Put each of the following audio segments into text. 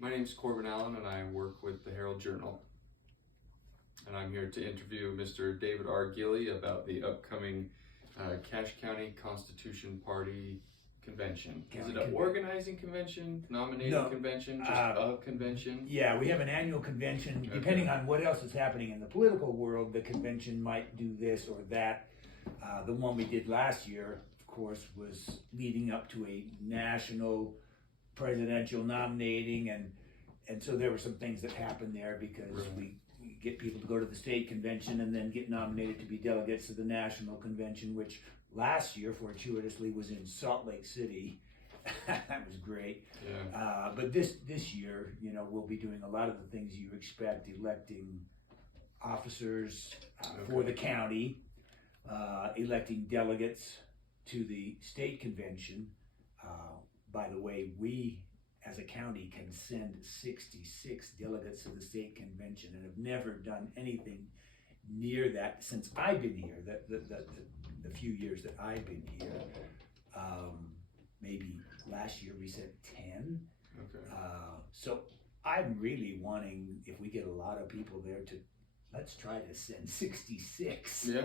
My name's Corbin and I work with the Herald Journal. And I'm here to interview Mr. David R. Gillie about the upcoming Cache County Constitution Party Convention. Is it an organizing convention, nominating convention, just a convention? Yeah, we have an annual convention. Depending on what else is happening in the political world, the convention might do this or that. The one we did last year, of course, was leading up to a national presidential nominating, and so there were some things that happened there because we get people to go to the state convention and then get nominated to be delegates to the national convention, which last year fortuitously was in Salt Lake City. That was great. Yeah. But this year, we'll be doing a lot of the things you expect: electing officers for the county, electing delegates to the state convention. By the way, we as a county can send 66 delegates to the state convention and have never done anything near that since I've been here, the few years that I've been here. Maybe last year we said 10. Okay. So I'm really wanting, if we get a lot of people there, let's try to send 66. Yeah,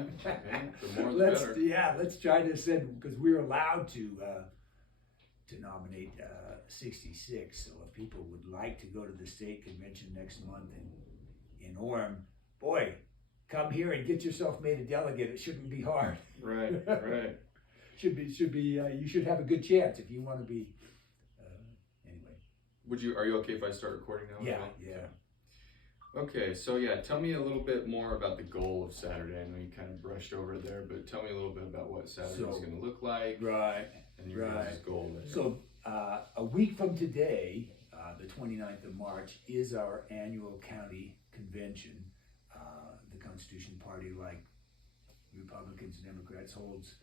the more the better. Yeah, let's try to send, because we're allowed to nominate 66. So if people would like to go to the state convention next month in Orem, boy, come here and get yourself made a delegate. It shouldn't be hard. Right. should be. You should have a good chance if you want to be. Anyway. Are you okay if I start recording now? Yeah. Okay, so tell me a little bit more about the goal of Saturday. I know you kind of brushed over it there, but tell me a little bit about what Saturday is going to look like. Right. And your guys' goal there. So a week from today, the 29th of March, is our annual county convention. The Constitution Party, like Republicans and Democrats, holds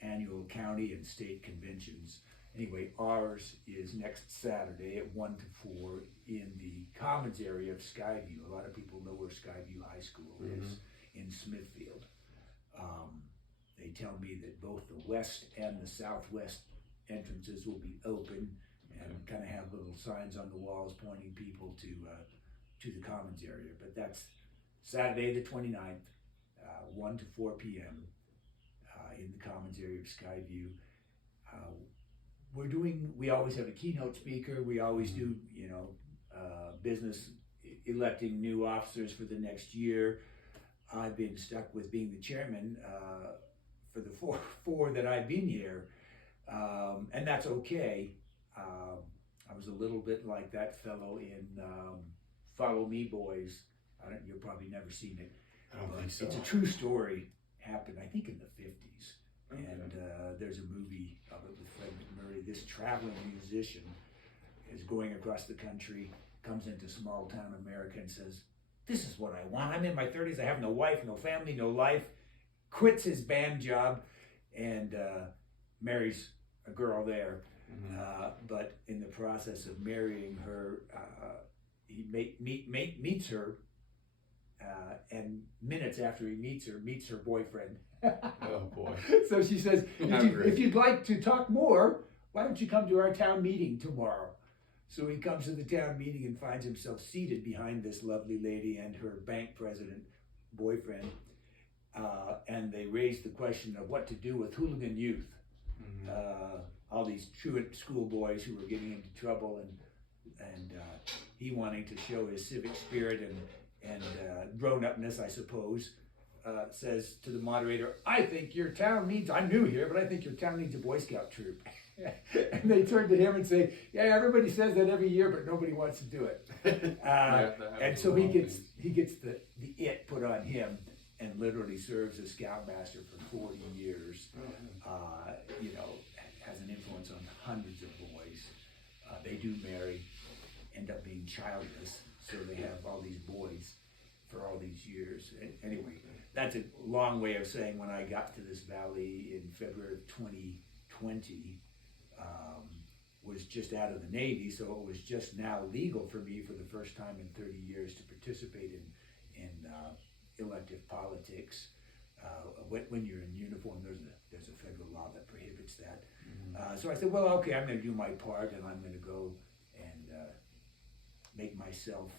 annual county and state conventions. Anyway, ours is next Saturday at 1 to 4 in the Commons area of Skyview. A lot of people know where Skyview High School is in Smithfield. They tell me that both the west and the southwest entrances will be open and kind of have little signs on the walls pointing people to the Commons area. But that's Saturday the 29th, 1 to 4 p.m. In the Commons area of Skyview. We always have a keynote speaker. We always do, business electing new officers for the next year. I've been stuck with being the chairman for the four that I've been here, and that's okay. I was a little bit like that fellow in Follow Me Boys. You've probably never seen it. I don't think so. It's a true story. Happened, I think, in the 50s. And there's a movie of it with Fred McMurray. This traveling musician is going across the country, comes into small town America and says, "This is what I want. I'm in my 30s. I have no wife, no family, no life." Quits his band job and marries a girl there. But in the process of marrying her, he meets her, and minutes after he meets her boyfriend. Oh boy. So she says, if you'd like to talk more, why don't you come to our town meeting tomorrow? So he comes to the town meeting and finds himself seated behind this lovely lady and her bank president boyfriend. And they raise the question of what to do with hooligan youth. All these truant schoolboys who were getting into trouble, and he wanting to show his civic spirit and grown-upness, I suppose, says to the moderator, "I think your town needs, I'm new here, but I think your town needs a Boy Scout troop." And they turn to him and say, "Yeah, everybody says that every year, but nobody wants to do it." And so he gets the it put on him and literally serves as scoutmaster for 40 years. Has an influence on hundreds of boys. They do marry, end up being childless, so they have all these boys for all these years. Anyway, that's a long way of saying when I got to this valley in February of 2020, was just out of the Navy, so it was just now legal for me for the first time in 30 years to participate in elective politics. When you're in uniform, there's a federal law that prohibits that. So I said, well, okay, I'm going to do my part, and I'm going to go and myself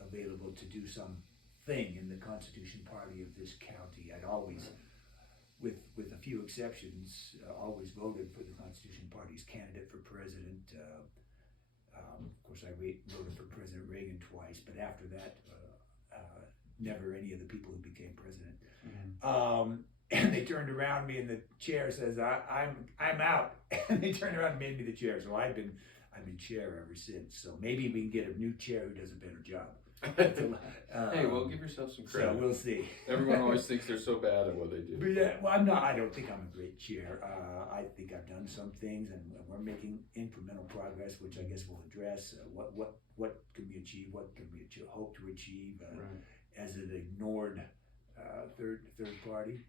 available to do something in the Constitution Party of this county. I'd always, with a few exceptions, always voted for the Constitution Party's candidate for president. Of course, I voted for President Reagan twice, but after that, never any of the people who became president. And they turned around me, and the chair says, "I'm out." And they turned around and made me the chair. So I've been chair ever since. So maybe we can get a new chair who does a better job. Hey, well, give yourself some credit. So we'll see. Everyone always thinks they're so bad at what they do. But yeah, well, I'm not. I don't think I'm a great chair. I think I've done some things, and we're making incremental progress, which I guess we'll address. What can we achieve? What can we hope to achieve as an ignored third party?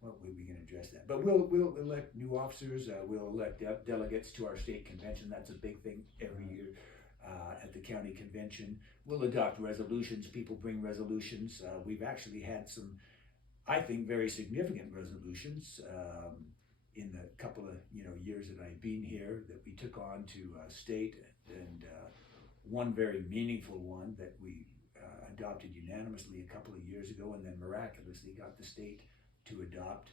What way we can address that? But we'll elect new officers. We'll elect delegates to our state convention. That's a big thing every year. At the county convention, we'll adopt resolutions. People bring resolutions. We've actually had some, I think, very significant resolutions in the couple of years that I've been here that we took on to state, and one very meaningful one that we adopted unanimously a couple of years ago, and then miraculously got the state to adopt.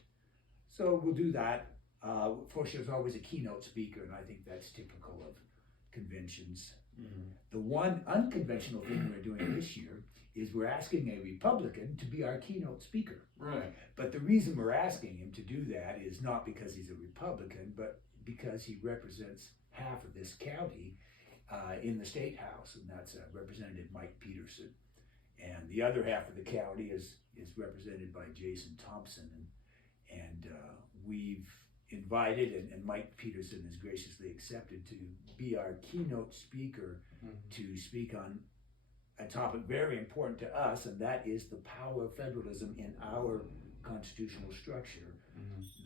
So we'll do that. Of course, there's always a keynote speaker, and I think that's typical of conventions. The one unconventional thing we're doing this year is we're asking a Republican to be our keynote speaker. Right. But the reason we're asking him to do that is not because he's a Republican, but because he represents half of this county in the State House, and that's Representative Mike Peterson. And the other half of the county is represented by Jason Thompson, and we've invited, and Mike Peterson has graciously accepted to be our keynote speaker to speak on a topic very important to us, and that is the power of federalism in our constitutional structure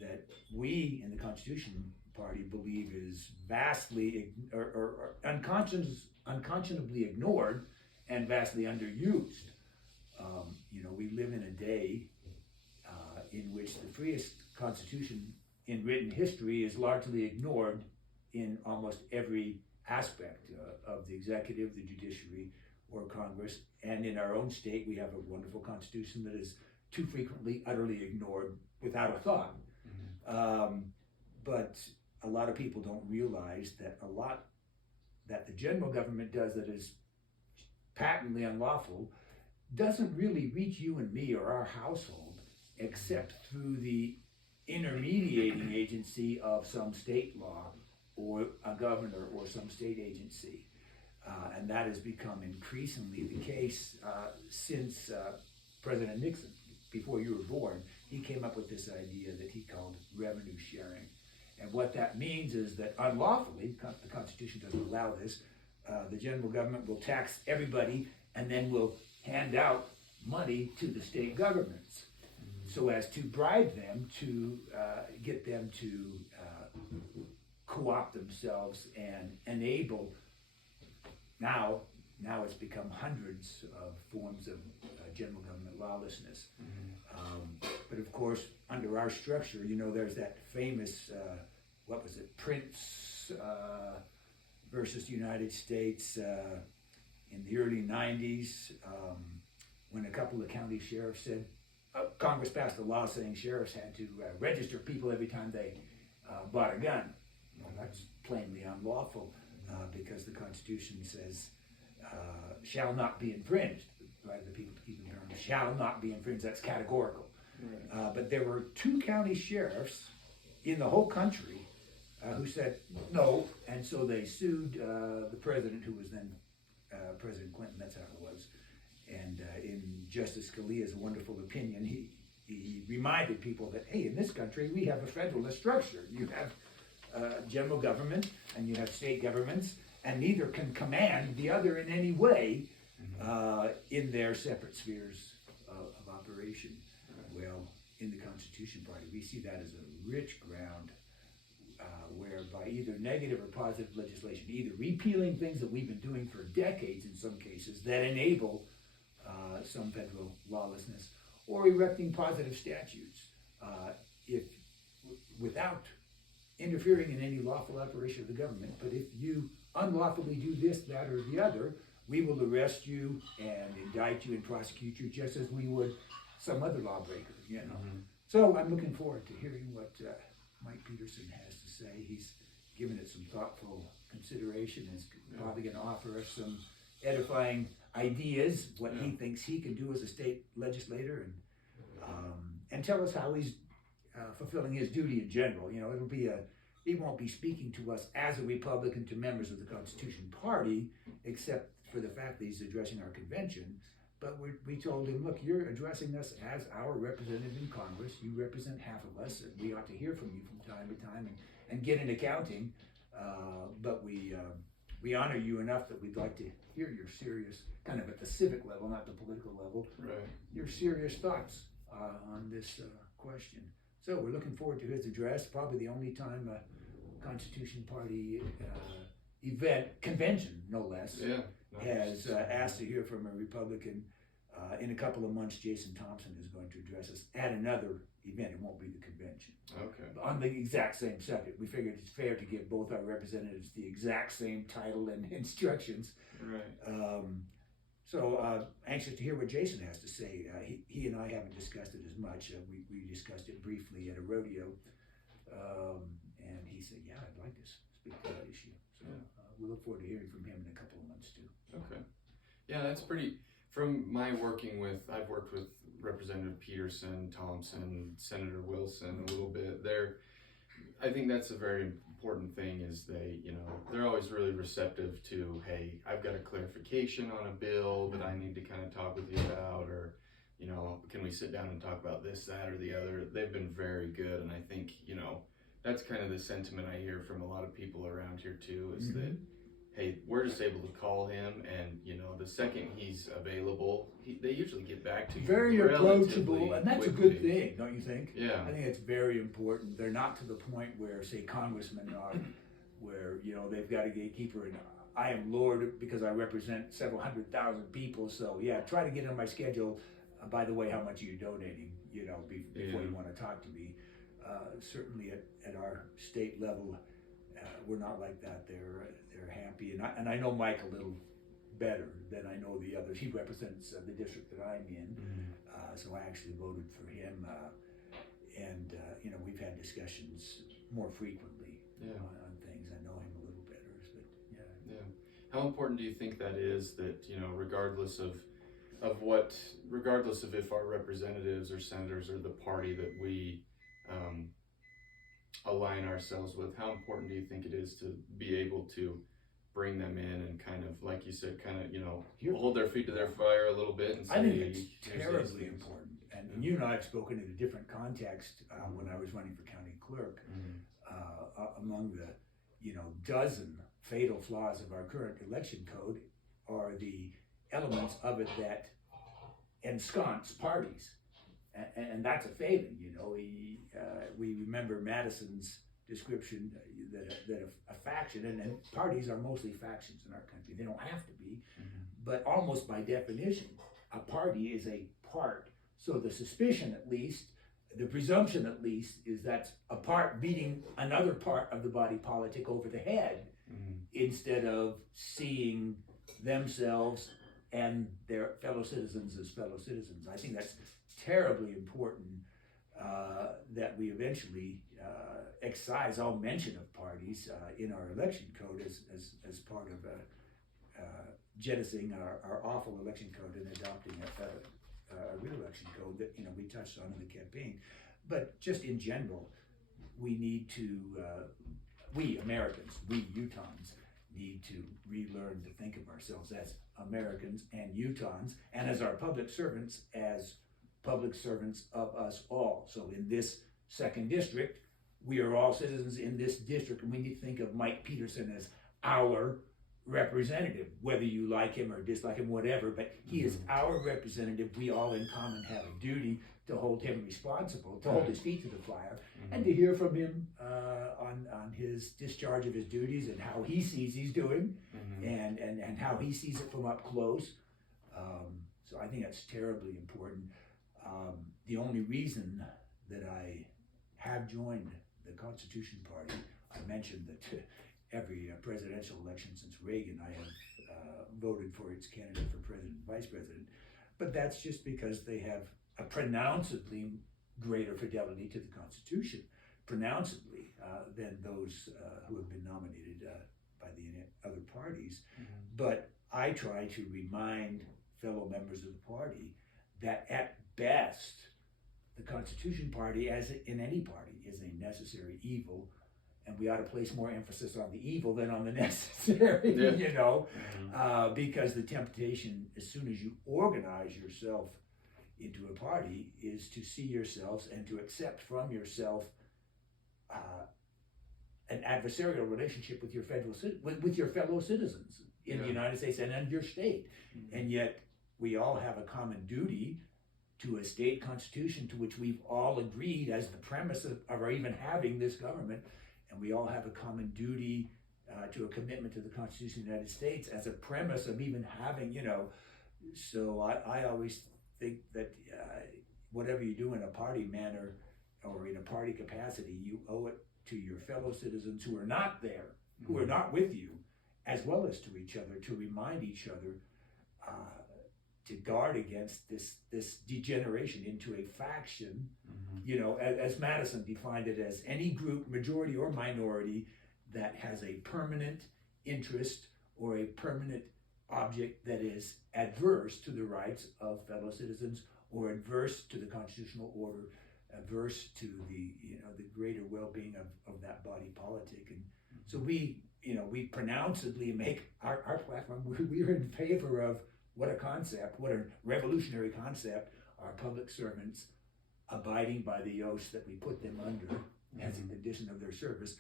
that we in the Constitution Party believe is vastly or unconscionably ignored and vastly underused. We live in a day in which the freest constitution in written history is largely ignored in almost every aspect of the executive, the judiciary, or Congress. And in our own state, we have a wonderful constitution that is too frequently utterly ignored without a thought. But a lot of people don't realize that a lot that the general government does that is patently unlawful doesn't really reach you and me or our household except through the intermediating agency of some state law or a governor or some state agency. And that has become increasingly the case since President Nixon, before you were born. He came up with this idea that he called revenue sharing. And what that means is that unlawfully, the Constitution doesn't allow this, the general government will tax everybody and then will hand out money to the state governments so as to bribe them to get them to co-opt themselves and enable. Now it's become hundreds of forms of general government lawlessness. But of course, under our structure, there's that famous, Prince versus United States in the early 90s, when a couple of county sheriffs said, Congress passed a law saying sheriffs had to register people every time they bought a gun. Well, that's plainly unlawful because the Constitution says shall not be infringed. Right, the people to keep in terms shall not be infringed. That's categorical. Right. But there were 2 county sheriffs in the whole country who said no, and so they sued the president, who was then President Clinton. That's how it was. And in Justice Scalia's wonderful opinion, he reminded people that, hey, in this country we have a federalist structure. You have general government and you have state governments, and neither can command the other in any way in their separate spheres of operation. Well, in the Constitution Party, we see that as a rich ground whereby either negative or positive legislation, either repealing things that we've been doing for decades in some cases that enable some federal lawlessness, or erecting positive statutes without interfering in any lawful operation of the government. But if you unlawfully do this, that, or the other, we will arrest you and indict you and prosecute you just as we would some other lawbreaker, you know. So I'm looking forward to hearing what Mike Peterson has to say. He's given it some thoughtful consideration. He's probably going to offer us some edifying ideas, what he thinks he can do as a state legislator, and tell us how he's fulfilling his duty in general. You know, he won't be speaking to us as a Republican to members of the Constitution Party, except for the fact that he's addressing our convention. But we told him, look, you're addressing us as our representative in Congress. You represent half of us, and we ought to hear from you from time to time and get an accounting. But we honor you enough that we'd like to hear your serious, kind of at the civic level, not the political level, your serious thoughts on this question. So we're looking forward to his address. Probably the only time a Constitution Party convention, no less, has asked to hear from a Republican. In a couple of months, Jason Thompson is going to address us at another event. It won't be the convention. Okay. On the exact same subject. We figured it's fair to give both our representatives the exact same title and instructions. Right. So anxious to hear what Jason has to say. He and I haven't discussed it as much. We discussed it briefly at a rodeo. And he said, yeah, I'd like to speak to that issue. So we look forward to hearing from him in a couple of months too. Okay. Yeah, that's pretty... From my I've worked with Representative Peterson, Thompson, Senator Wilson a little bit. I think that's a very important thing is they're always really receptive to, hey, I've got a clarification on a bill that I need to kind of talk with you about, or, can we sit down and talk about this, that, or the other? They've been very good, and I think, that's kind of the sentiment I hear from a lot of people around here too, is that, hey, we're just able to call him, and the second he's available, they usually get back to you. Very approachable, and that's quickly. A good thing, don't you think? Yeah. I think it's very important. They're not to the point where, say, congressmen are, where they've got a gatekeeper, and I am Lord because I represent several 100,000 people. So yeah, try to get on my schedule. By the way, how much are you donating? Before you want to talk to me. Certainly at our state level, we're not like that. They're happy, and I know Mike a little better than I know the others. He represents the district that I'm in, so I actually voted for him, and we've had discussions more frequently on things. I know him a little better, but yeah. How important do you think that is? That regardless of if our representatives or senators are the party that we align ourselves with, how important do you think it is to be able to bring them in and kind of, like you said, hold their feet to their fire a little bit and say, I think it's terribly important. And you and I have spoken in a different context when I was running for county clerk. Among the dozen fatal flaws of our current election code are the elements of it that ensconce parties. And that's a failing, we remember Madison's description that a faction, and parties are mostly factions in our country. They don't have to be, but almost by definition, a party is a part. So the suspicion, at least, the presumption, at least, is that's a part beating another part of the body politic over the head, instead of seeing themselves and their fellow citizens as fellow citizens. I think that's terribly important, that we eventually excise all mention of parties in our election code as part of jettisoning our awful election code and adopting a real election code that we touched on in the campaign. But just in general, we need to, we Americans, we Utahns, need to relearn to think of ourselves as Americans and Utahns, and as our public servants, as public servants of us all. So in this second district, we are all citizens in this district, and we need to think of Mike Peterson as our representative, whether you like him or dislike him, whatever, but he is our representative. We all in common have a duty to hold him responsible, to hold his feet to the fire, and to hear from him on his discharge of his duties and how he sees he's doing, and how he sees it from up close. So I think that's terribly important. The only reason that I have joined the Constitution Party, I mentioned that every presidential election since Reagan, I have voted for its candidate for president and vice president. But that's just because they have a pronouncedly greater fidelity to the Constitution, pronouncedly, than those who have been nominated by the other parties. But I try to remind fellow members of the party that at best, the Constitution Party, as in any party, is a necessary evil, and we ought to place more emphasis on the evil than on the necessary, you know, because the temptation, as soon as you organize yourself into a party, is to see yourselves and to accept from yourself an adversarial relationship with your fellow citizens in the United States and in your state. And yet we all have a common duty to a state constitution to which we've all agreed as the premise of our even having this government, and we all have a common duty to a commitment to the Constitution of the United States as a premise of even having, you know. So I always think that whatever you do in a party manner or in a party capacity, you owe it to your fellow citizens who are not there, who are not with you, as well as to each other, to remind each other to guard against this degeneration into a faction, you know, as Madison defined it, as any group, majority or minority, that has a permanent interest or a permanent object that is adverse to the rights of fellow citizens or adverse to the constitutional order, adverse to the, you know, the greater well-being of that body politic. And so we pronouncedly make our platform, we're in favor of what a revolutionary concept, our public servants abiding by the oaths that we put them under as a condition of their service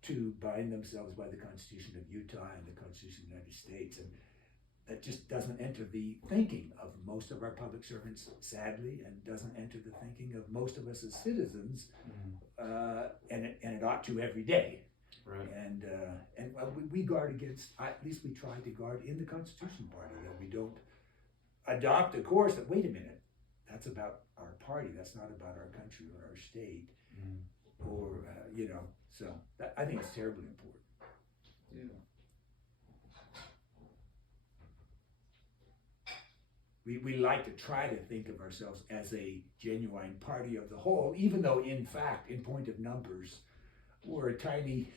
to bind themselves by the Constitution of Utah and the Constitution of the United States. And that just doesn't enter the thinking of most of our public servants, sadly, and doesn't enter the thinking of most of us as citizens, and it ought to every day. Right. And we guard against, at least we try to guard in the Constitution Party, that we don't adopt a course that, wait a minute, that's about our party, that's not about our country or our state, or, you know, so I think it's terribly important. Yeah. We like to try to think of ourselves as a genuine party of the whole, even though in fact, in point of numbers, we're a tiny,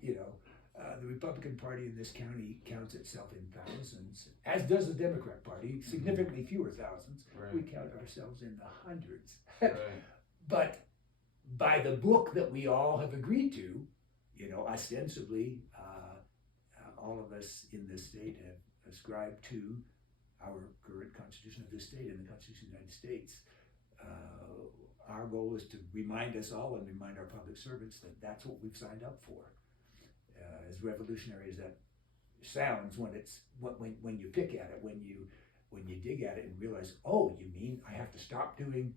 you know, the Republican Party in this county counts itself in thousands, as does the Democrat Party, significantly fewer thousands. Right. We count ourselves in the hundreds. Right. But by the book that we all have agreed to, you know, ostensibly, all of us in this state have ascribed to our current Constitution of this state and the Constitution of the United States. Our goal is to remind us all and remind our public servants that that's what we've signed up for. As revolutionary as that sounds, when you pick at it, when you dig at it and realize, oh, you mean I have to stop doing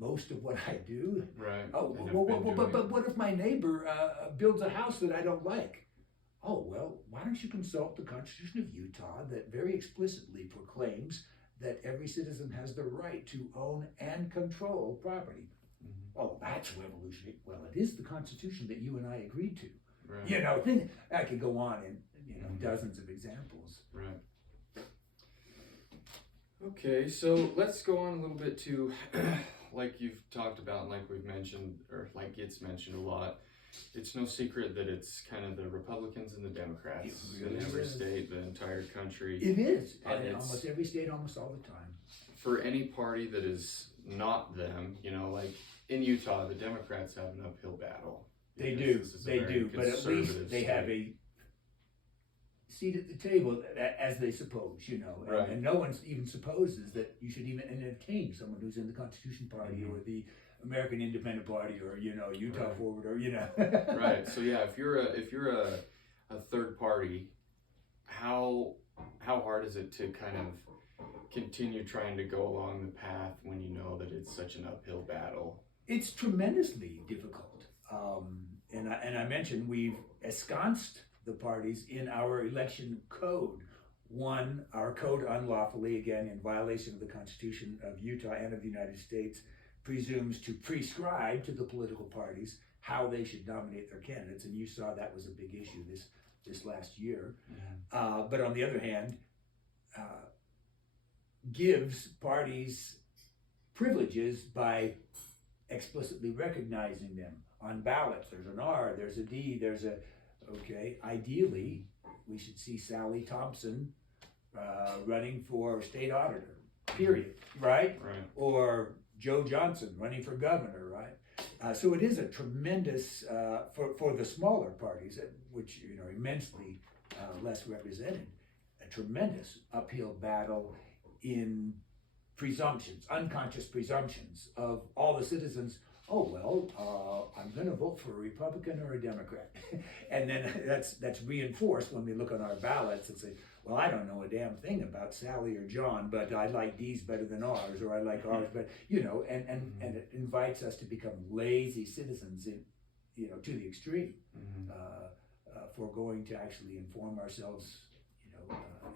most of what I do? Right. Oh, but what if my neighbor builds a house that I don't like? Oh, well, why don't you consult the Constitution of Utah that very explicitly proclaims that every citizen has the right to own and control property. Oh, that's revolutionary. Well, it is the Constitution that you and I agreed to. Right. You know, I could go on in, you know, dozens of examples. Right. Okay, so let's go on a little bit to, like you've talked about, and like we've mentioned, or like gets mentioned a lot. It's no secret that it's kind of the Republicans and the Democrats in every state, the entire country. It is. In almost every state, almost all the time. For any party that is not them, you know, like in Utah, the Democrats have an uphill battle. They do, but at least they have a seat at the table, as they suppose, you know. Right. And no one even supposes that you should even entertain someone who's in the Constitution Party or the American Independent Party or, you know, Utah Forward or, you know. Right. So yeah, if you're a third party, how hard is it to kind of continue trying to go along the path when you know that it's such an uphill battle? It's tremendously difficult. And I mentioned we've ensconced the parties in our election code. One, our code unlawfully, again, in violation of the Constitution of Utah and of the United States, presumes to prescribe to the political parties how they should nominate their candidates, and you saw that was a big issue this last year. But on the other hand, gives parties privileges by explicitly recognizing them on ballots. There's an R, there's a D, there's a, okay, ideally, we should see Sally Thompson running for state auditor, period, right? Or Joe Johnson running for governor, right? So it is a tremendous, for the smaller parties, which are immensely less represented, a tremendous uphill battle in presumptions, unconscious presumptions of all the citizens. Oh, well, I'm going to vote for a Republican or a Democrat. And then that's reinforced when we look on our ballots and say, well, I don't know a damn thing about Sally or John, but I like D's better than R's, or I like R's, but, and it invites us to become lazy citizens in, to the extreme, foregoing to actually inform ourselves,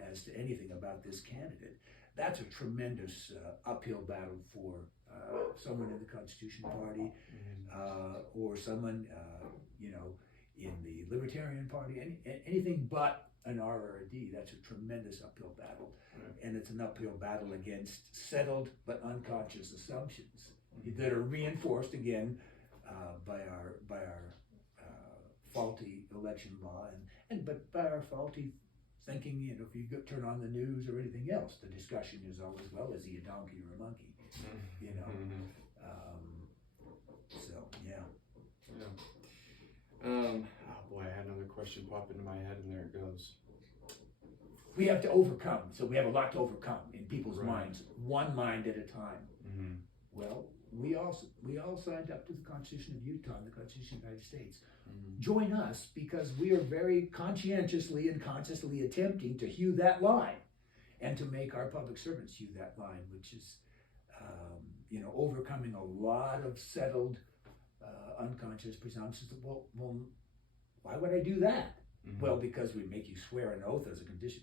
as to anything about this candidate. That's a tremendous uphill battle for someone in the Constitution Party, or someone, in the Libertarian Party, anything but an R or a D. That's a tremendous uphill battle, and it's an uphill battle against settled but unconscious assumptions that are reinforced again by our faulty election law, but by our faulty thinking. If you turn on the news or anything else, the discussion is always, well, is he a donkey or a monkey? So yeah. Oh boy, I had another question pop into my head, and there it goes. We have to overcome. So we have a lot to overcome in people's minds, one mind at a time. Well, we all signed up to the Constitution of Utah and the Constitution of the United States. Join us, because we are very conscientiously and consciously attempting to hew that line and to make our public servants hew that line, which is, overcoming a lot of settled unconscious presumptions. Well, why would I do that? Well, because we make you swear an oath as a condition.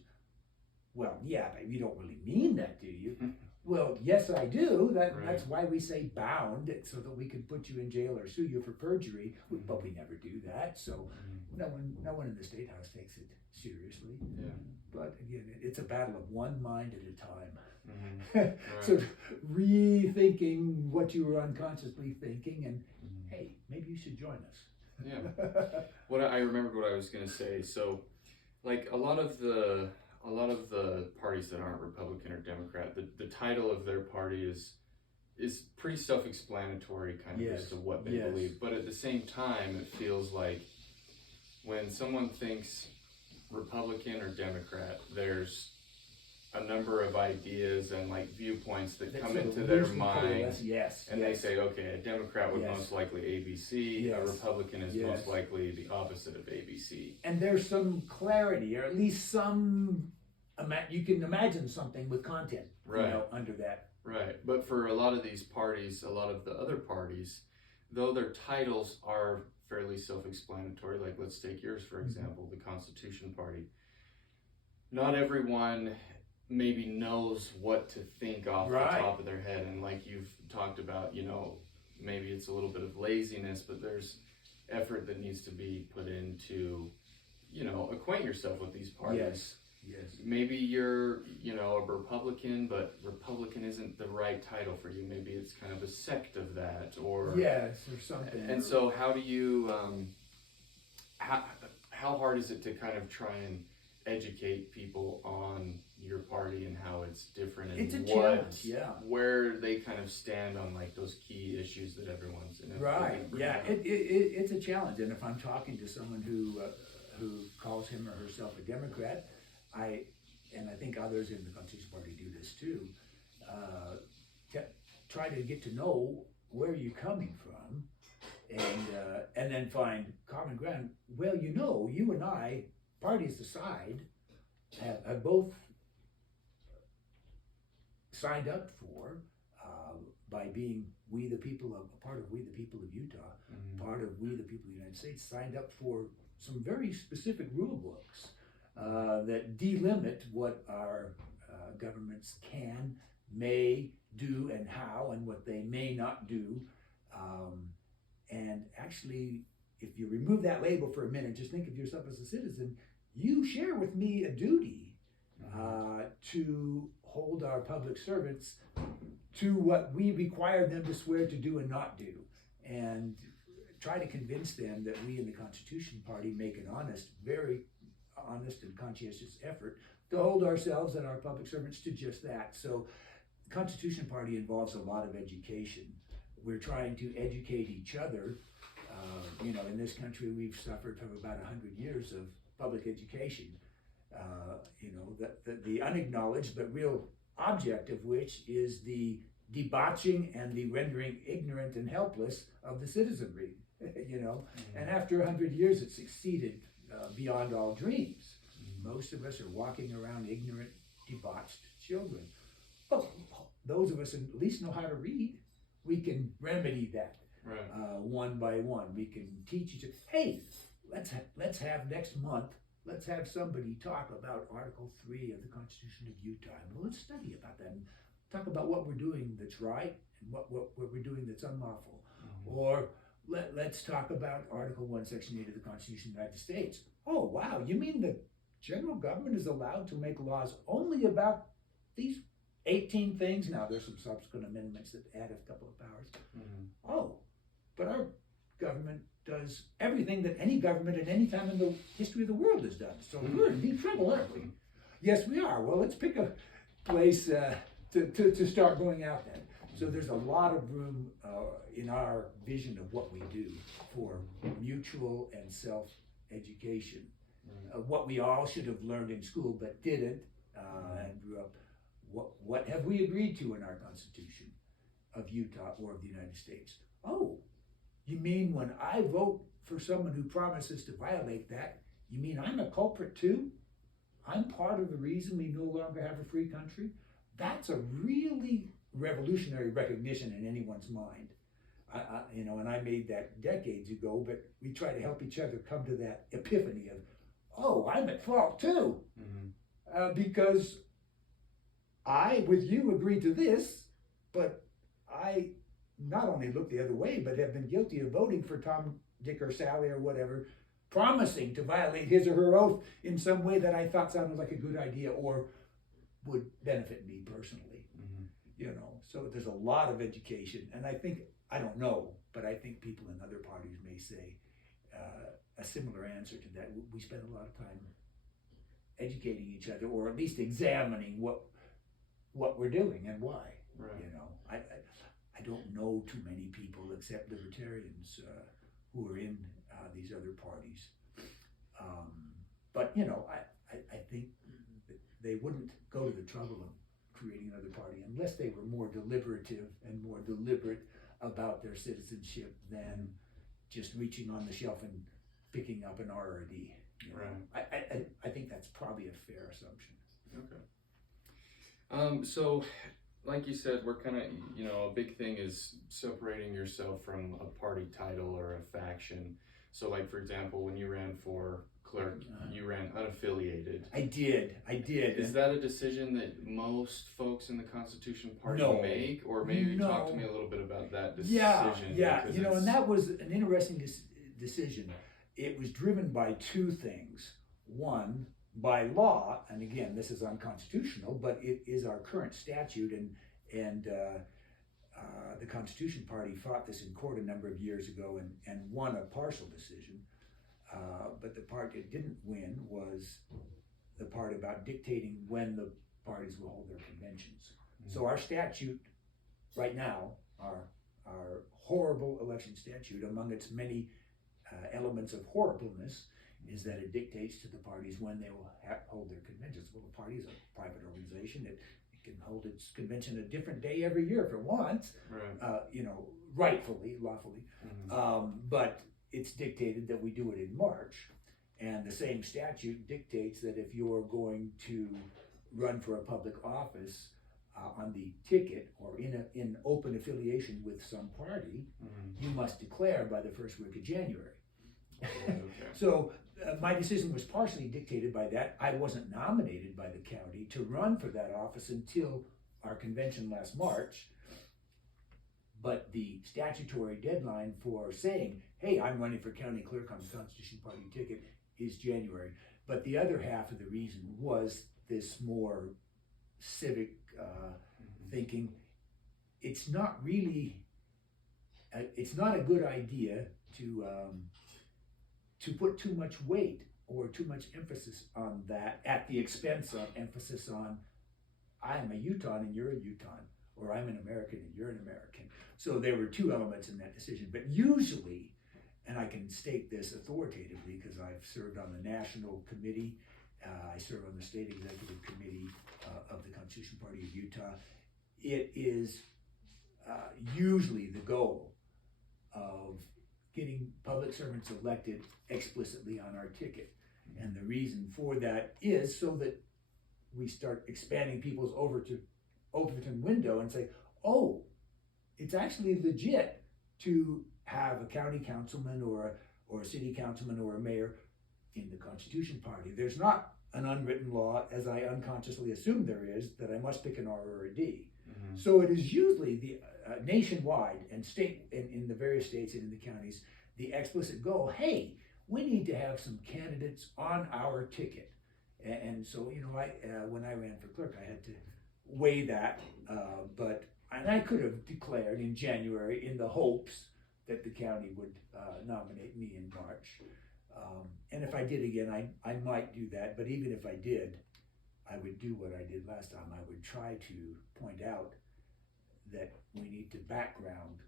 Well, yeah, but you don't really mean that, do you? Well, yes, I do. That's why we say bound, so that we can put you in jail or sue you for perjury. But we never do that. So no one in the State House takes it seriously. But again, it's a battle of one mind at a time. So rethinking what you were unconsciously thinking, and hey, maybe you should join us. What I remembered what I was going to say. So, like a lot of the parties that aren't Republican or Democrat, the title of their party is pretty self-explanatory, kind of as to what they believe. But at the same time, it feels like when someone thinks Republican or Democrat, there's a number of ideas and like viewpoints that come into their mind, and they say, okay, a Democrat would most likely ABC, a Republican is most likely the opposite of ABC. And there's some clarity, or at least some, you can imagine something with content, under that. Right, but for a lot of these parties, a lot of the other parties, though their titles are fairly self-explanatory, like let's take yours for example, the Constitution Party, not everyone maybe knows what to think off the top of their head. And like you've talked about, maybe it's a little bit of laziness, but there's effort that needs to be put into, acquaint yourself with these parties. Yes. Maybe you're, a Republican, but Republican isn't the right title for you. Maybe it's kind of a sect of that, or something. And so how do you, how hard is it to kind of try and educate people on your party and how it's different, and it's a challenge, where they kind of stand on like those key issues that everyone's in? It's a challenge. And if I'm talking to someone who calls him or herself a Democrat, I think others in the Constitution Party do this too, try to get to know where you're coming from, and then find common ground. Well, you and I, parties aside, have both signed up for, by being part of We the People of Utah, part of We the People of the United States, signed up for some very specific rule books that delimit what our governments may do and how, and what they may not do. And actually, if you remove that label for a minute, just think of yourself as a citizen, you share with me a duty to hold our public servants to what we require them to swear to do and not do, and try to convince them that we in the Constitution Party make an honest, very honest and conscientious effort to hold ourselves and our public servants to just that. So the Constitution Party involves a lot of education. We're trying to educate each other. In this country, we've suffered from about 100 years of public education. The unacknowledged but real object of which is the debauching and the rendering ignorant and helpless of the citizenry. And after 100 years, it succeeded beyond all dreams. Most of us are walking around ignorant, debauched children. But those of us who at least know how to read, we can remedy that. Right. One by one. We can teach each other, hey, let's have next month, let's have somebody talk about Article 3 of the Constitution of Utah. Well, let's study about that and talk about what we're doing that's right and what we're doing that's unlawful. Or let's talk about Article 1, Section 8 of the Constitution of the United States. Oh, wow, you mean the general government is allowed to make laws only about these 18 things? Now, there's some subsequent amendments that add a couple of powers. Oh, but our government does everything that any government at any time in the history of the world has done. So we're in deep trouble, aren't we? Yes, we are. Well, let's pick a place to start going out then. So there's a lot of room in our vision of what we do for mutual and self-education. What we all should have learned in school but didn't and grew up. What have we agreed to in our Constitution of Utah or of the United States? Oh, you mean when I vote for someone who promises to violate that, you mean I'm a culprit too? I'm part of the reason we no longer have a free country? That's a really revolutionary recognition in anyone's mind. And I made that decades ago, but we try to help each other come to that epiphany of, oh, I'm at fault too. Because I, with you, agreed to this, but I not only looked the other way, but have been guilty of voting for Tom, Dick, or Sally, or whatever, promising to violate his or her oath in some way that I thought sounded like a good idea or would benefit me personally. So there's a lot of education, and I don't know, but I think people in other parties may say a similar answer to that. We spend a lot of time educating each other, or at least examining what we're doing and why. Right. I don't know too many people except libertarians who are in these other parties. But I think they wouldn't go to the trouble of creating another party unless they were more deliberative and more deliberate about their citizenship than just reaching on the shelf and picking up an RRD. Right. I think that's probably a fair assumption. Okay. So, like you said, we're kind of, a big thing is separating yourself from a party title or a faction. So, like, for example, when you ran for clerk, you ran unaffiliated. I did. Is that a decision that most folks in the Constitution Party make? Or maybe talk to me a little bit about that decision. Yeah. And that was an interesting decision. It was driven by two things. One, by law, and again, this is unconstitutional, but it is our current statute, and the Constitution Party fought this in court a number of years ago and won a partial decision. But the part it didn't win was the part about dictating when the parties will hold their conventions. So our statute right now, our horrible election statute, among its many elements of horribleness, is that it dictates to the parties when they will hold their conventions. Well, the party is a private organization. It can hold its convention a different day every year if it wants, rightfully, lawfully. But it's dictated that we do it in March. And the same statute dictates that if you're going to run for a public office on the ticket or in open affiliation with some party, you must declare by the first week of January. So my decision was partially dictated by that. I wasn't nominated by the county to run for that office until our convention last March. but the statutory deadline for saying, hey, I'm running for county clerk on the Constitution Party ticket is January. But the other half of the reason was this more civic thinking. It's not really, it's not a good idea to put too much weight or too much emphasis on that at the expense of emphasis on, I'm a Utahn and you're a Utahn, or I'm an American and you're an American. So there were two elements in that decision. But usually, and I can state this authoritatively because I've served on the national committee, I serve on the state executive committee of the Constitution Party of Utah. It is usually the goal of getting public servants elected explicitly on our ticket. And the reason for that is so that we start expanding people's Overton window and say, oh, it's actually legit to have a county councilman or a city councilman or a mayor in the Constitution Party. There's not an unwritten law, as I unconsciously assume there is, that I must pick an R or a D. Mm-hmm. So it is usually the nationwide and state in the various states and in the counties, the explicit goal, hey, we need to have some candidates on our ticket. And so, you know, when I ran for clerk, I had to weigh that, and I could have declared in January in the hopes that the county would nominate me in March. And if I did again, I might do that, but even if I did, I would do what I did last time. I would try to point out that we need to background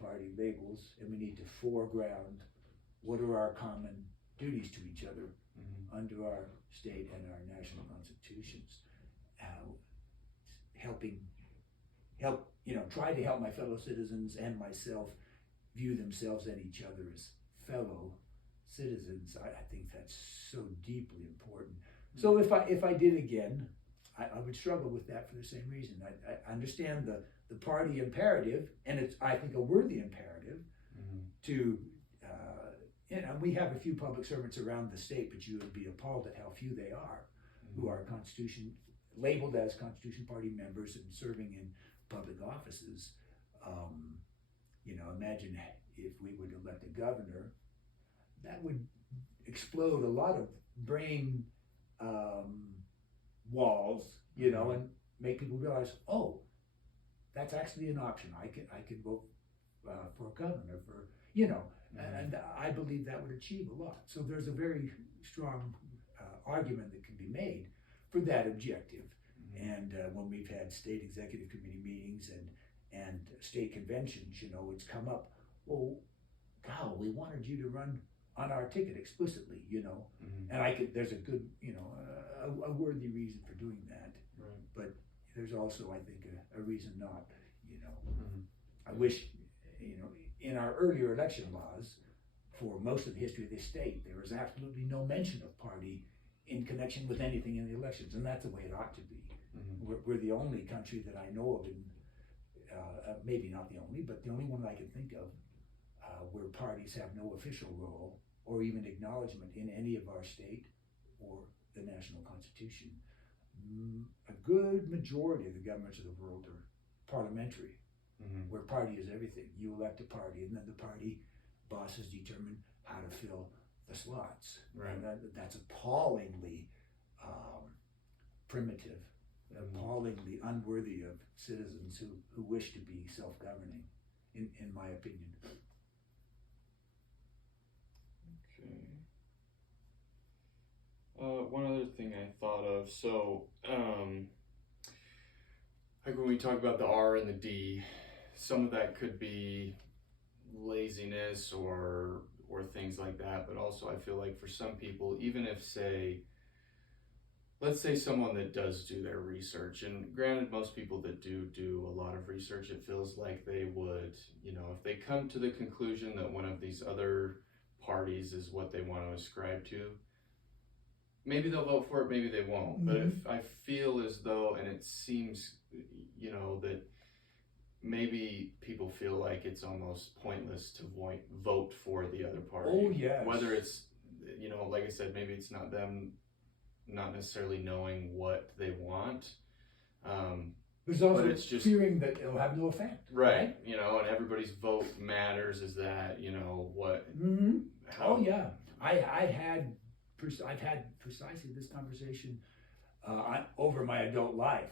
party labels and we need to foreground what are our common duties to each other under our state and our national constitutions. Try to help my fellow citizens and myself view themselves and each other as fellow citizens. I think that's so deeply important. So if I did again, I would struggle with that for the same reason. I understand the party imperative, and it's, I think, a worthy imperative to, we have a few public servants around the state, but you would be appalled at how few they are who are labeled as Constitution Party members and serving in public offices. Imagine if we would elect a governor, that would explode a lot of brain walls, and make people realize, oh, that's actually an option. I could vote for a governor, and I believe that would achieve a lot. So there's a very strong argument that can be made for that objective. And when we've had state executive committee meetings and state conventions, it's come up, well, God, we wanted you to run on our ticket explicitly, and there's a good, a worthy reason for doing that. Right. But there's also, I think, a reason not, I wish, in our earlier election laws, for most of the history of this state, there was absolutely no mention of party in connection with anything in the elections, and that's the way it ought to be. We're the only country that I know of, maybe not the only, but the only one I can think of, where parties have no official role or even acknowledgement in any of our state or the national constitution. A good majority of the governments of the world are parliamentary, where party is everything. You elect a party, and then the party bosses determine how to fill the slots. Right. And that's appallingly primitive, appallingly unworthy of citizens who wish to be self-governing, in my opinion. One other thing I thought of, so like when we talk about the R and the D, some of that could be laziness or things like that, but also I feel like for some people, even if let's say someone that does do their research, and granted most people that do a lot of research, it feels like they would, if they come to the conclusion that one of these other parties is what they want to ascribe to, maybe they'll vote for it, maybe they won't. But if I feel as though, and it seems, that maybe people feel like it's almost pointless to vote for the other party. Oh, yes. Whether it's, like I said, maybe it's not them not necessarily knowing what they want. There's also but it's just fearing that it'll have no effect. Right, and everybody's vote matters. Is that what? Mm-hmm. Oh yeah, I've had precisely this conversation over my adult life.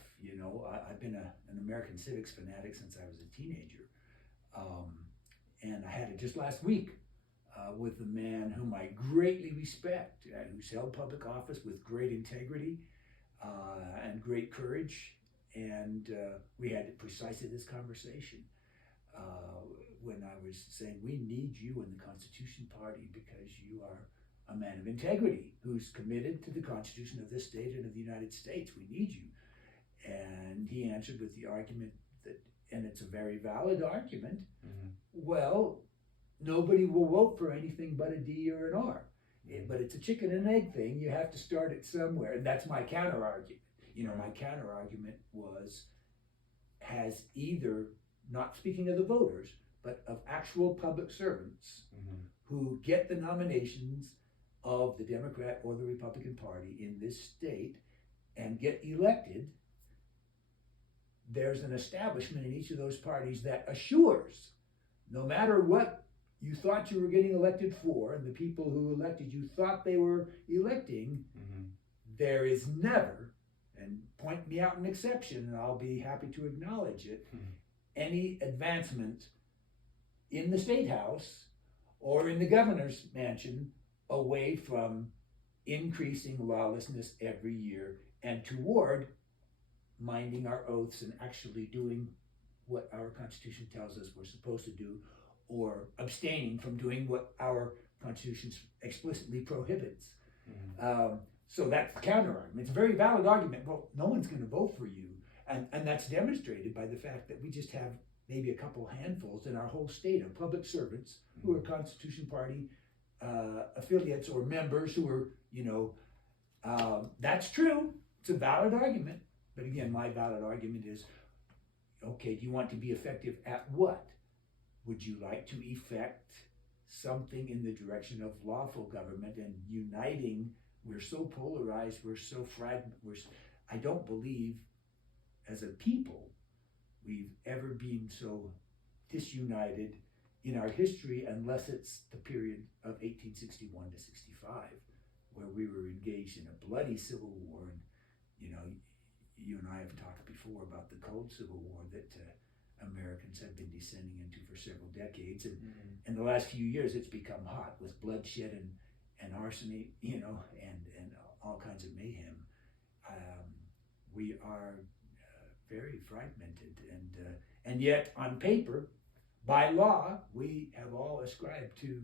I've been an American civics fanatic since I was a teenager, and I had it just last week with a man whom I greatly respect, who's held public office with great integrity and great courage. And we had precisely this conversation when I was saying, we need you in the Constitution Party because you are a man of integrity who's committed to the Constitution of this state and of the United States. We need you. And he answered with the argument that, and it's a very valid argument, well, nobody will vote for anything but a D or an R. But it's a chicken and egg thing. You have to start it somewhere. And that's my counter argument. My counter argument has either, not speaking of the voters, but of actual public servants who get the nominations of the Democrat or the Republican Party in this state and get elected. There's an establishment in each of those parties that assures, no matter what you thought you were getting elected for, and the people who elected you thought they were electing, there is never, and point me out an exception, and I'll be happy to acknowledge it, any advancement in the State House or in the governor's mansion away from increasing lawlessness every year and toward minding our oaths and actually doing what our Constitution tells us we're supposed to do, or abstaining from doing what our Constitution explicitly prohibits. So that's the counter argument. It's a very valid argument. Well, no one's going to vote for you. And that's demonstrated by the fact that we just have maybe a couple handfuls in our whole state of public servants who are Constitution Party affiliates or members who are, that's true. It's a valid argument. But again, my valid argument is, okay, do you want to be effective at what? Would you like to effect something in the direction of lawful government and uniting? We're so polarized, we're so fragmented. I don't believe as a people we've ever been so disunited in our history, unless it's the period of 1861 to 65, where we were engaged in a bloody civil war. And you and I have talked before about the Cold Civil War that Americans have been descending into for several decades, and in the last few years it's become hot with bloodshed and arsenic, and all kinds of mayhem. We are very fragmented, and yet on paper, by law, we have all ascribed to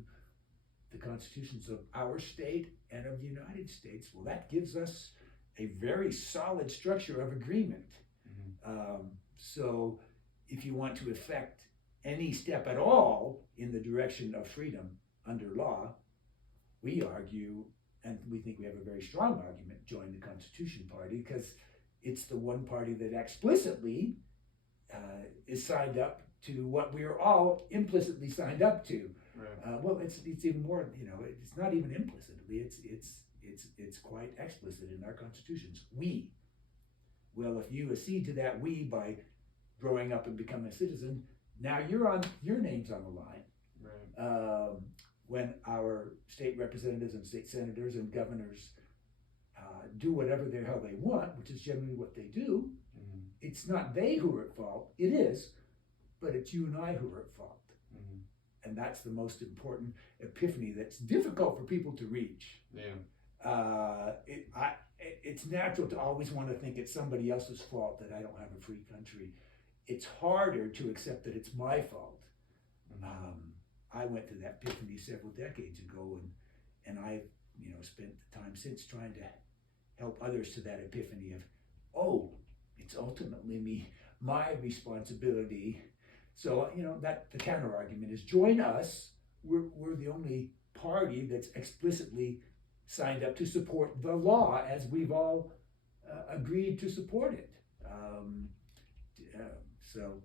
the constitutions of our state and of the United States. Well, that gives us a very solid structure of agreement. So if you want to effect any step at all in the direction of freedom under law, we argue, and we think we have a very strong argument, join the Constitution Party, because it's the one party that explicitly is signed up to what we are all implicitly signed up to. Right. Well, it's even more, it's not even implicitly, it's quite explicit in our constitutions. We. Well, if you accede to that we by growing up and becoming a citizen, now your name's on the line. Right. When our state representatives and state senators and governors do whatever the hell they want, which is generally what they do, it's not they who are at fault. It is, but it's you and I who are at fault. And that's the most important epiphany that's difficult for people to reach. Yeah. It's natural to always want to think it's somebody else's fault that I don't have a free country. It's harder to accept that it's my fault. I went through that epiphany several decades ago, and I've spent the time since trying to help others to that epiphany of, it's ultimately my responsibility. So that the counter argument is, join us. We're the only party that's explicitly signed up to support the law as we've all agreed to support it. So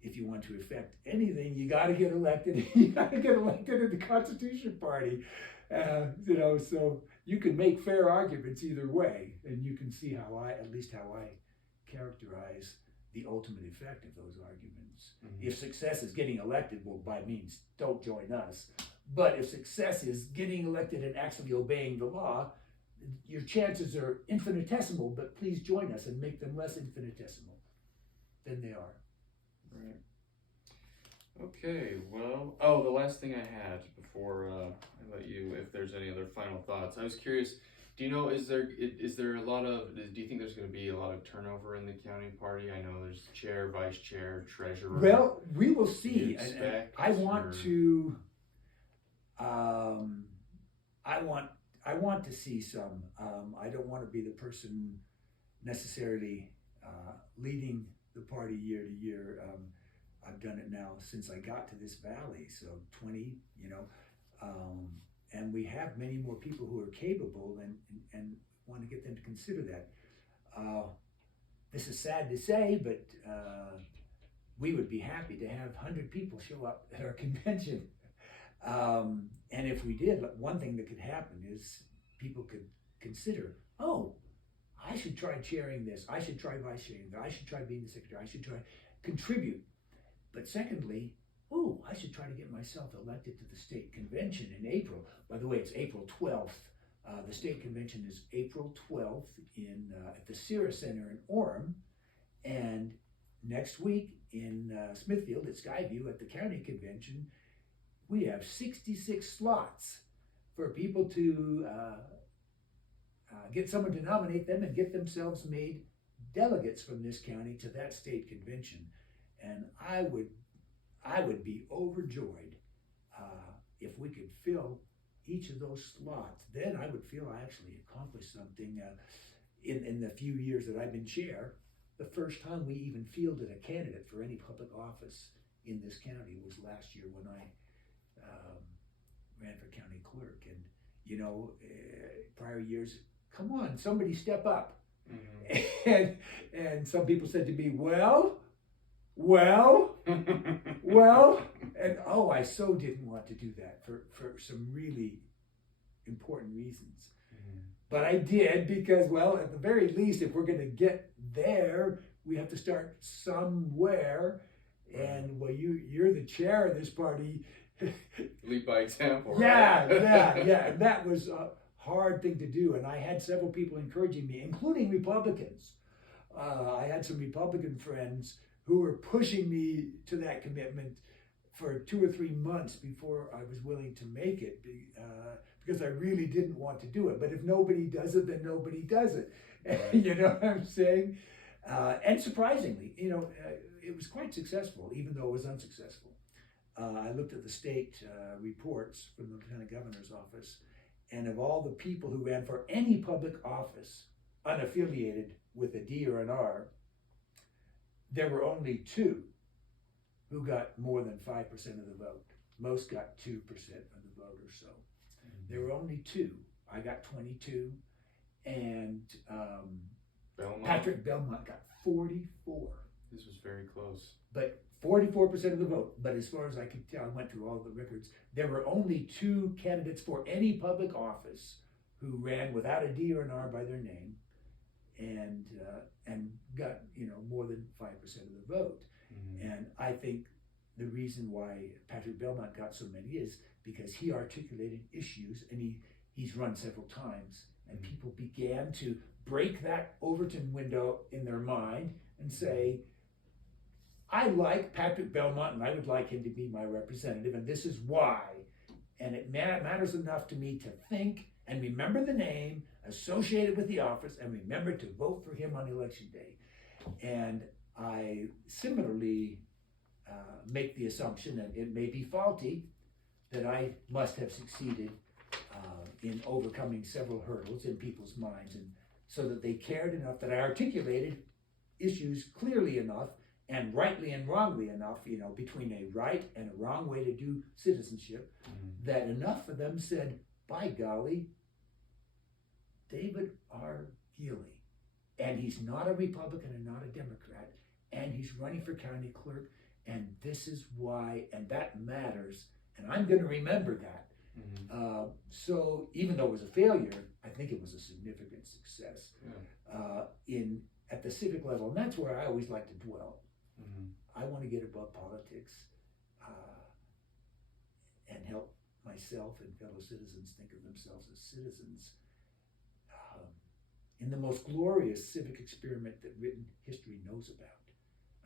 if you want to affect anything, you got to get elected. You got to get elected in the Constitution Party. So you can make fair arguments either way, and you can see how I characterize the ultimate effect of those arguments. Mm-hmm. If success is getting elected, well, by means, don't join us. But if success is getting elected and actually obeying the law, your chances are infinitesimal, but please join us and make them less infinitesimal than they are. Right. Okay, well, the last thing I had before I let you, if there's any other final thoughts, I was curious, do you know, is there a lot of, do you think there's going to be a lot of turnover in the county party? I know there's chair, vice chair, treasurer. Well, we will see. And I want to, I want to see some. I don't want to be the person necessarily leading the party year to year. I've done it now since I got to this valley, so 20, and we have many more people who are capable and want to get them to consider that. This is sad to say, but we would be happy to have 100 people show up at our convention. And if we did, one thing that could happen is people could consider, oh, I should try chairing this, I should try vice chairing that, I should try being the secretary, I should try contribute. But secondly, oh, I should try to get myself elected to the state convention in April. By the way, it's April 12th. The state convention is April 12th at the Sierra Center in Orem. And next week in Smithfield at Skyview at the county convention, we have 66 slots for people to get someone to nominate them and get themselves made delegates from this county to that state convention. And I would be overjoyed if we could fill each of those slots. Then I would feel I actually accomplished something. In the few years that I've been chair, the first time we even fielded a candidate for any public office in this county was last year when I ran for county clerk. And prior years, come on, somebody step up. Mm-hmm. And some people said to me, well, and I so didn't want to do that for some really important reasons. Mm-hmm. But I did because, well, at the very least, if we're going to get there, we have to start somewhere. And well, you're the chair of this party. Lead by example. Yeah, right? yeah. And that was a hard thing to do. And I had several people encouraging me, including Republicans. I had some Republican friends who were pushing me to that commitment for 2 or 3 months before I was willing to make it, because I really didn't want to do it. But if nobody does it, then nobody does it. Right. You know what I'm saying? And surprisingly, it was quite successful, even though it was unsuccessful. I looked at the state reports from the Lieutenant Governor's office, and of all the people who ran for any public office, unaffiliated with a D or an R, there were only 2 who got more than 5% of the vote. Most got 2% of the vote or so. Mm-hmm. There were only 2. I got 22, and Patrick Belmont got 44. This was very close. But 44% of the vote. But as far as I could tell, I went through all the records, there were only 2 candidates for any public office who ran without a D or an R by their name, and got more than 5% of the vote. Mm-hmm. And I think the reason why Patrick Belmont got so many is because he articulated issues, and he's run several times, and people began to break that Overton window in their mind and say, I like Patrick Belmont and I would like him to be my representative, and this is why. And it matters enough to me to think and remember the name associated with the office and remember to vote for him on election day. And I similarly make the assumption, and it may be faulty, that I must have succeeded in overcoming several hurdles in people's minds, and so that they cared enough, that I articulated issues clearly enough and rightly and wrongly enough, between a right and a wrong way to do citizenship, that enough of them said, by golly, David R. Gillie, and he's not a Republican and not a Democrat, and he's running for county clerk, and this is why, and that matters, and I'm going to remember that. Mm-hmm. So even though it was a failure, I think it was a significant success. Yeah. at the civic level, and that's where I always like to dwell. Mm-hmm. I want to get above politics and help myself and fellow citizens think of themselves as citizens in the most glorious civic experiment that written history knows about.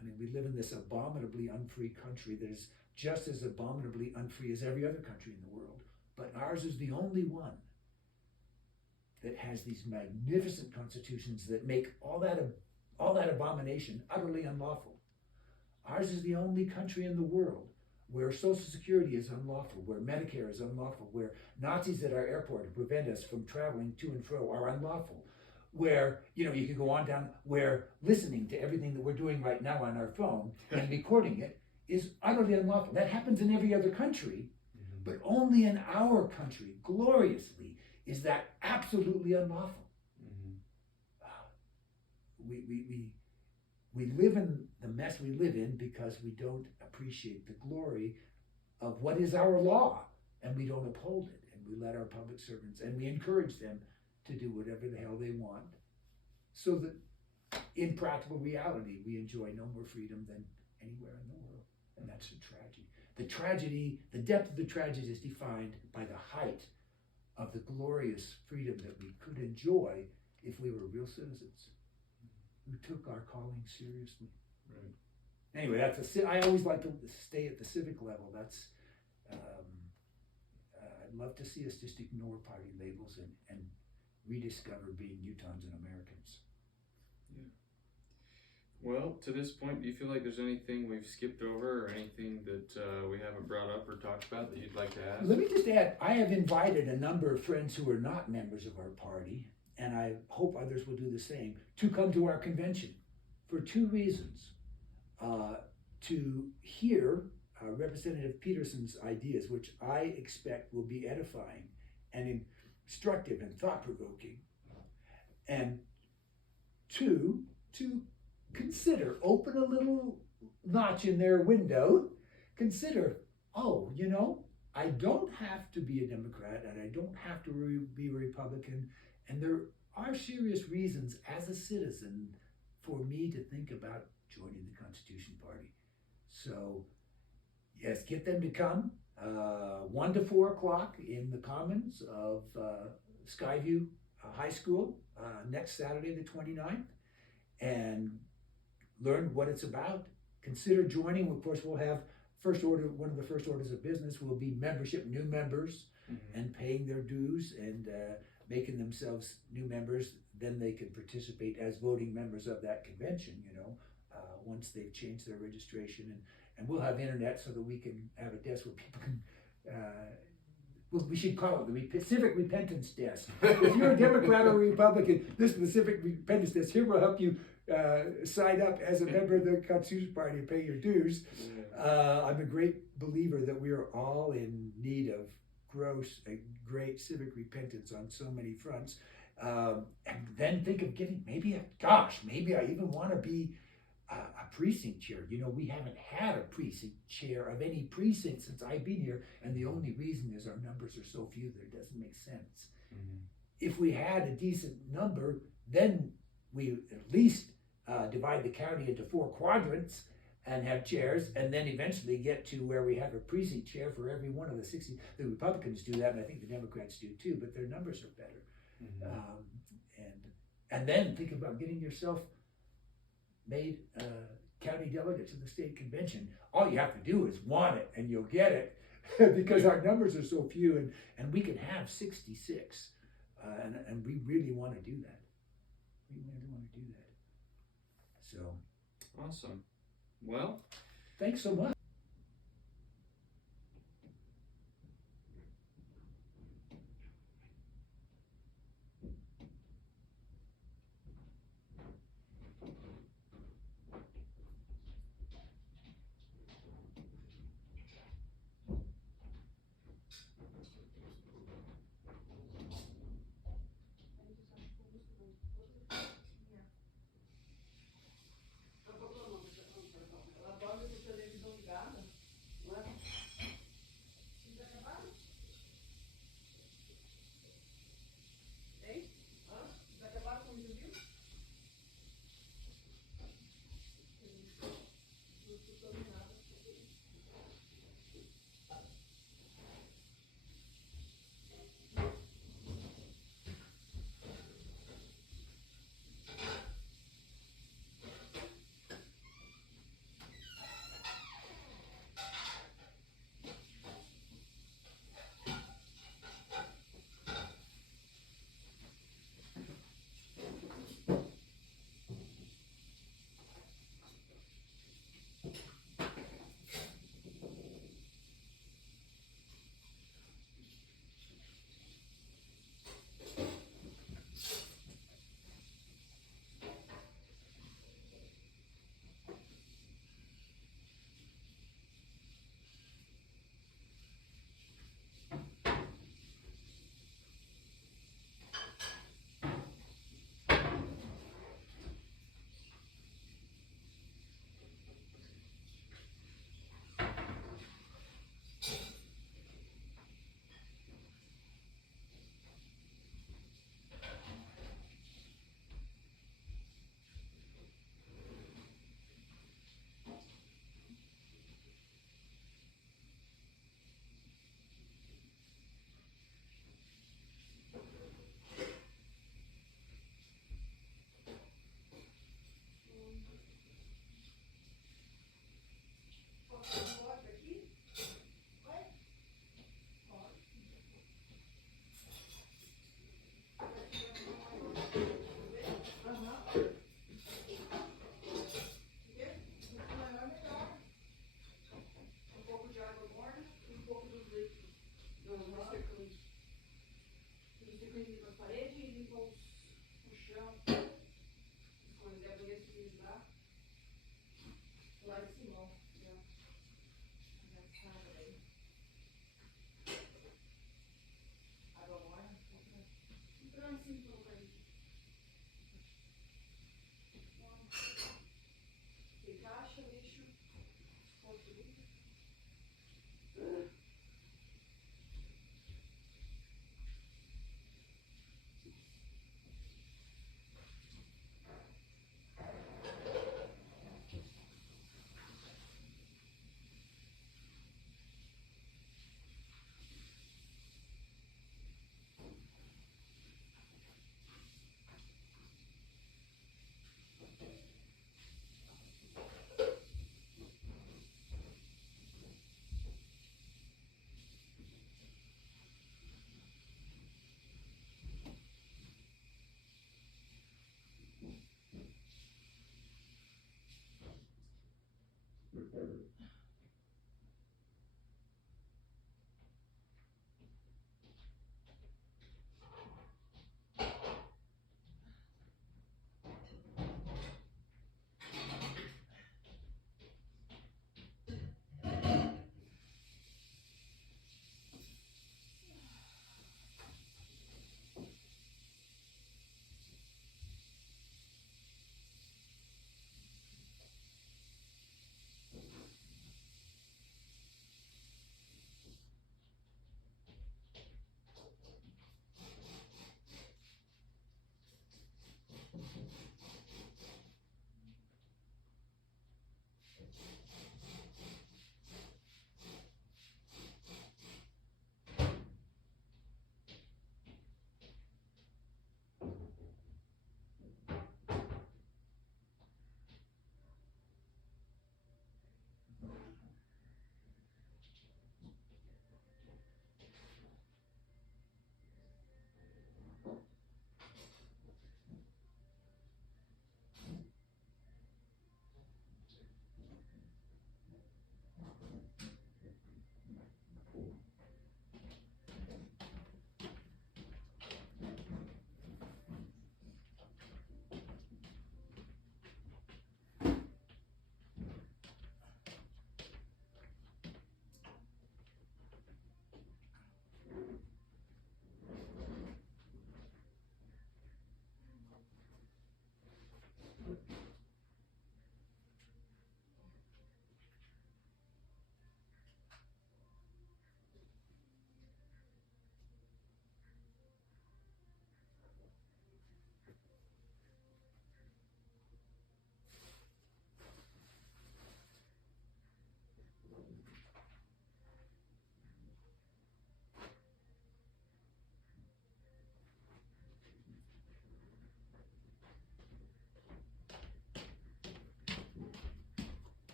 I mean, we live in this abominably unfree country that is just as abominably unfree as every other country in the world, but ours is the only one that has these magnificent constitutions that make all that abomination utterly unlawful. Ours is the only country in the world where Social Security is unlawful, where Medicare is unlawful, where Nazis at our airport to prevent us from traveling to and fro are unlawful, where, you can go on down, where listening to everything that we're doing right now on our phone and recording it is utterly unlawful. That happens in every other country, but only in our country, gloriously, is that absolutely unlawful. We live in the mess we live in because we don't appreciate the glory of what is our law, and we don't uphold it, and we let our public servants, and we encourage them to do whatever the hell they want, so that in practical reality we enjoy no more freedom than anywhere in the world. And that's the tragedy. The depth of the tragedy is defined by the height of the glorious freedom that we could enjoy if we were real citizens who took our calling seriously. Right. Anyway, I always like to stay at the civic level. That's I'd love to see us just ignore party labels and rediscover being Utahns and Americans. Yeah. Well, to this point, do you feel like there's anything we've skipped over or anything that we haven't brought up or talked about that you'd like to add? Let me just add, I have invited a number of friends who are not members of our party, and I hope others will do the same, to come to our convention for two reasons. To hear Representative Peterson's ideas, which I expect will be edifying and instructive and thought-provoking, and two, to consider, open a little notch in their window, consider, I don't have to be a Democrat and I don't have to be a Republican, and there are serious reasons as a citizen for me to think about joining the Constitution Party. So, yes, get them to come 1 to 4 o'clock in the Commons of Skyview High School next Saturday the 29th, and learn what it's about. Consider joining. Of course, we'll have one of the first orders of business will be membership, new members, and paying their dues and making themselves new members. Then they can participate as voting members of that convention, once they've changed their registration. And we'll have internet so that we can have a desk where people can, we should call it the Civic Repentance Desk. If you're a Democrat or a Republican, this is the Civic Repentance Desk. Here will help you sign up as a member of the Constitution Party and pay your dues. I'm a great believer that we are all in need of great civic repentance on so many fronts. And then think of maybe I even want to be a precinct chair. We haven't had a precinct chair of any precinct since I've been here, and the only reason is our numbers are so few that it doesn't make sense. If we had a decent number, then we at least divide the county into 4 quadrants and have chairs, and then eventually get to where we have a precinct chair for every one of the 60. The Republicans do that, and I think the Democrats do too, but their numbers are better. And then think about getting yourself made county delegate to the state convention. All you have to do is want it, and you'll get it, because our numbers are so few, and we can have 66, and we really want to do that. We really want to do that. So, awesome. Well, thanks so much.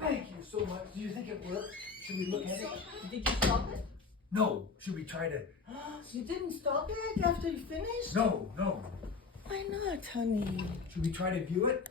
Thank you so much. Do you think it worked? Should we look at it? Did you stop it? No. Should we try to? You didn't stop it after you finished? No, no. Why not, honey? Should we try to view it?